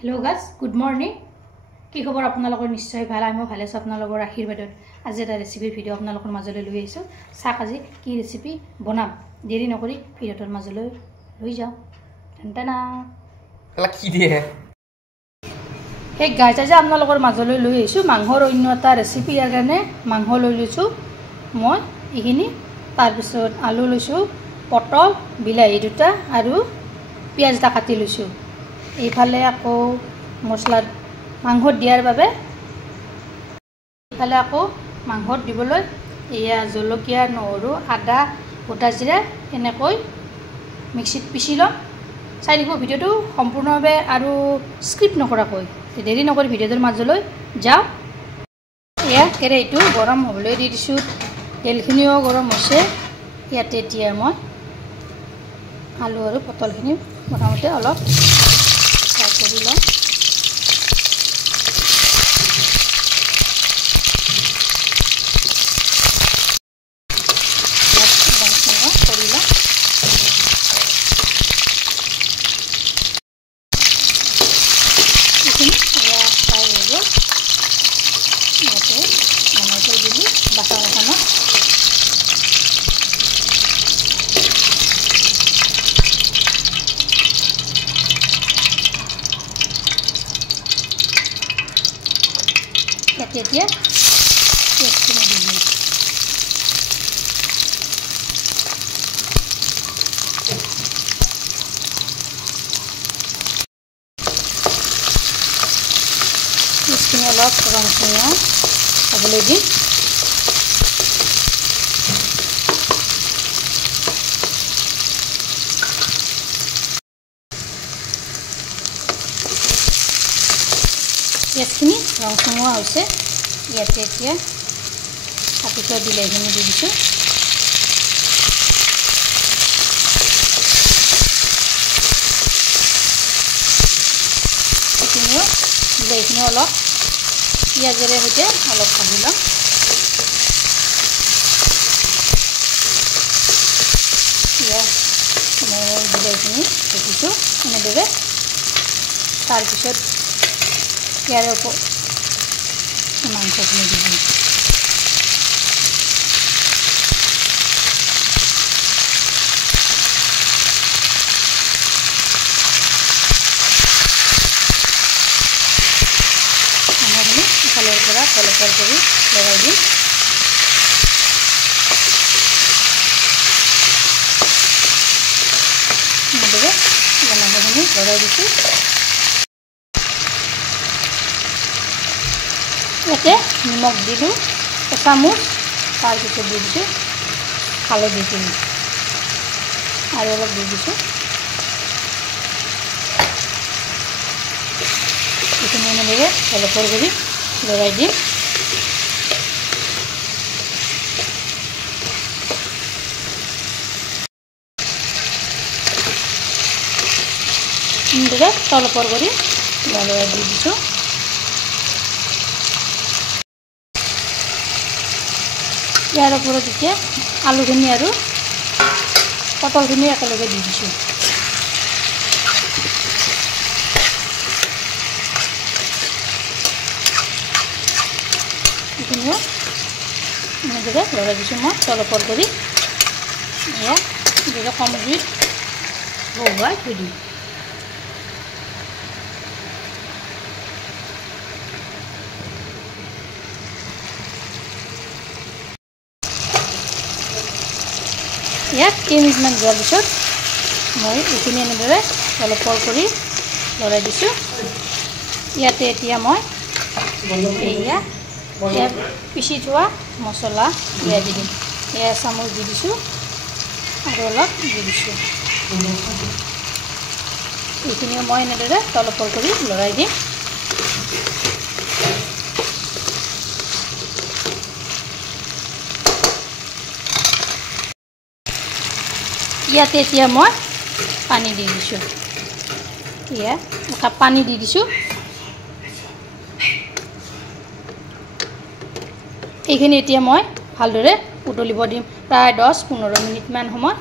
hello guys good morning কি খবৰ আপোনালোকৰ নিশ্চয় ভাল আমি ভালে আছো আপোনালোকৰ আশীৰ্বাদত আজি এটা ৰেচিপিৰ ভিডিও আপোনালোকৰ মাজলৈ লৈ আহিছো চাক আজি কি ৰেচিপি বনাম দেৰি নকৰি ভিডিওৰ মাজলৈ লৈ যাও টেনটানা হলা কি দিয়ে হে গাইস আজি আপোনালোকৰ মাজলৈ লৈ আহিছো মাংসৰ অন্য এটা ৰেচিপি ইয়াৰ কাৰণে মাংস লৈ লৈছো মই ইখিনি তাৰ পিছত আলু লৈছো পটল বিলাহী দুটা আৰু পিয়াজ এটা কাটি লৈছো এইফালে আকৌ মছলা মাংসত দিয়াৰ বাবে এইফালে আকৌ মাংসত দিবলৈ এয়া জলকীয়া নহৰু আদা গোটা জিৰা এনেকৈ মিক্সিত পিছি লম চাই দিব ভিডিওটো সম্পূৰ্ণভাৱে আৰু স্ক্ৰিপ্ট নকৰাকৈ দেৰি নকৰি ভিডিওৰ মাজলৈ যাও এয়া কেৰাহীটো গৰম হ'বলৈ দি দিছো তেলখিনিও গৰম হৈছে ইয়াতে এতিয়া মই আলু আৰু পটলখিনি প্ৰথমতে অলপ ফ্ৰাই কৰি লম এতিয়া পেষ্টখিনি দি দিম পেষ্টখিনি অলপ ৰংচঙীয়া হ'বলৈ দিম পেষ্টখিনি ৰংচঙীয়া হৈছে ইয়াতে এতিয়া কাটি থোৱা বিলাহীখিনি দি দিছোঁ সেইখিনিও বিলাহীখিনি অলপ পিঁয়াজেৰে সৈতে অলপ ভাজি ল'ম মই বিলাহীখিনি দেখিছোঁ এনেদৰে তাৰপিছত ইয়াৰ ওপৰত মাংসখিনি দি দিম মাংসখিনি ইফালৰ পৰা তলফাল কৰি লগাই দিম এনেদৰে মাংসখিনি লগাই দিছোঁ ইয়াতে নিমখ দিলোঁ এচামুচ তাৰপিছত দি দিছোঁ হালধি দিলোঁ আৰু অলপ দি দিছোঁ এইখিনি এনেদৰে অলপৰ কৰি লৰাই দিম এনেদৰে তলপৰ কৰি লৰাই দি দিছোঁ ইয়াৰ ওপৰত এতিয়া আলুখিনি আৰু পটলখিনি একেলগে দি দিছোঁ এইখিনিও এনেদৰে লগাই দিছোঁ মই তলপৰ কৰি এয়া এনেদৰে কম জুইত বহুৱাই থৈ দিম ইয়াত 3 মিনিটমান যোৱাৰ পিছত মই এইখিনি এনেদৰে অলপ পৰ কৰি লৰাই দিছোঁ ইয়াতে এতিয়া মই এয়া পিচি থোৱা মছলা দিয়া দি দিম এয়া চামুচ দি দিছোঁ আৰু অলপ দি দিছোঁ এইখিনিও মই এনেদৰে তলপৰ কৰি লৰাই দিম ইয়াতে এতিয়া মই পানী দি দিছোঁ এয়া একাপ পানী দি দিছোঁ এইখিনি এতিয়া মই ভালদৰে উতলিব দিম প্ৰায় 10-15 মিনিটমান সময়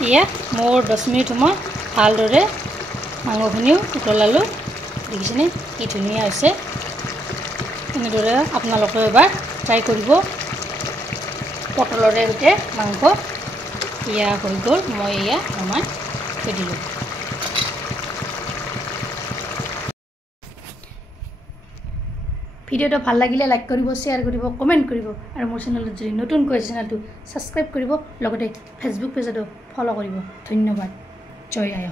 এয়া মোৰ 10 মিনিট সময় ভালদৰে মাংসখিনিও উতলালোঁ দেখিছেনে কি ধুনীয়া হৈছে এনেদৰে আপোনালোকে এবাৰ ট্ৰাই কৰিব পটলৰে সৈতে মাংস এয়া হৈ গ'ল মই এয়া নমাই থৈ দিলোঁ ভিডিওটো ভাল লাগিলে লাইক কৰিব শ্বেয়াৰ কৰিব কমেন্ট কৰিব আৰু মোৰ চেনেলত যদি নতুনকৈ আছে চেনেলটো সাবস্ক্ৰাইব কৰিব লগতে ফেসবুক পেজতো ফলো কৰিব ধন্যবাদ জয় আই